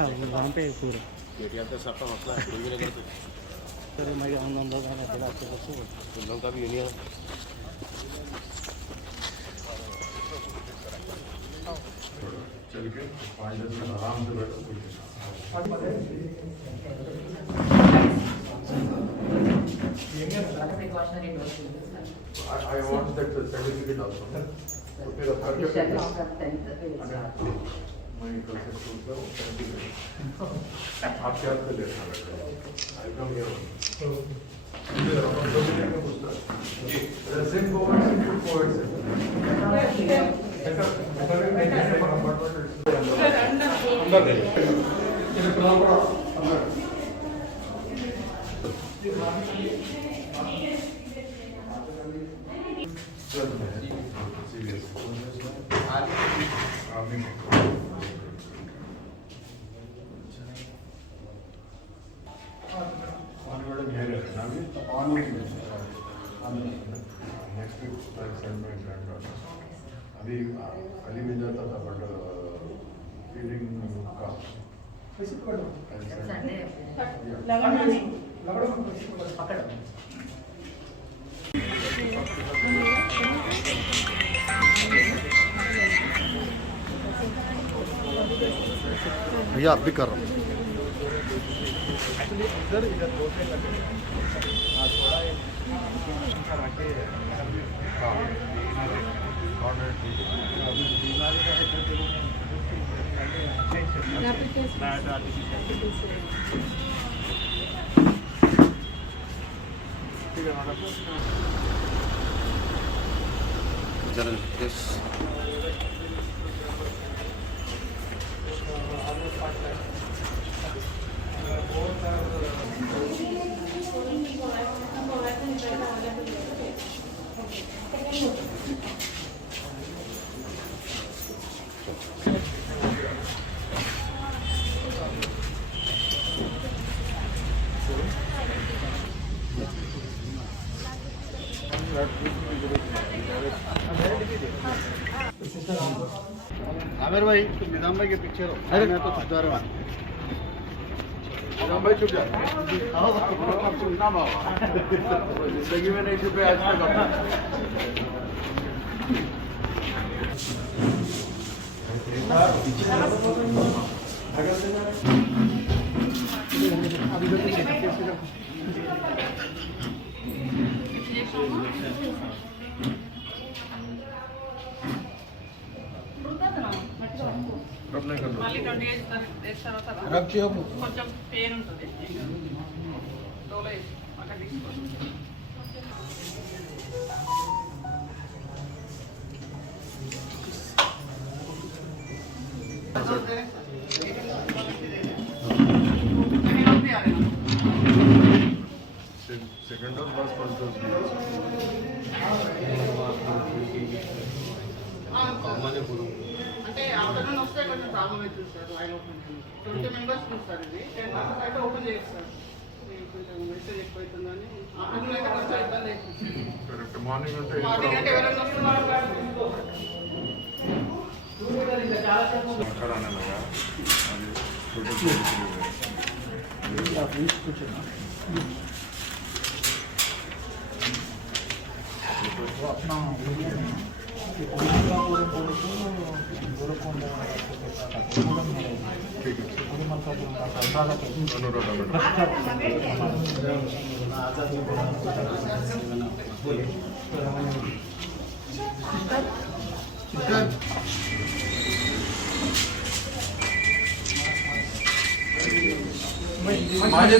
वहाँ पे पूरा सर मैं अंदर का भी यूनियन चल के 5-10 मिनट आराम से बैठो I want that certificate also. तो फिर अब करके मैं कल से स्कूल का certificate आपके हाथ से लेना है। I come here. इधर हम लोग लेके पूछता। Same forward, same forward से। Next week send my granddaughter अभी कल मिल जाता था बट फीलिंग का भैया आप भी कर रहा हूँ आमिर भाई निजाम भाई के पीछे रहो। अरे मैं तो छुपा रहा हूँ। निजाम भाई चुप जा। सुनना बाबा जिंदगी में नहीं छुपे आज కొంచెం పెయిన్ ఉంటుంది డోలో అక్కడ తీసుకోండి सेकंड डोज बस फर्स्ट डोज అంటే ఆఫ్టర్నూన్ వస్తే కొంచెం ప్రాబ్లం అవుతుంది sir line open 20 members sir ఇది 10 అయితే ఓపెన్ చేయొచ్చు సార్ కొంచెం మెసేజ్ ఎక్కువ అవుతుందని ఆఫ్టర్నూన్ అయితే కొంచెం ఇబ్బంది అవుతుంది మార్నింగ్ అంటే ఎవరైనా వస్తున్నారు अपना माझे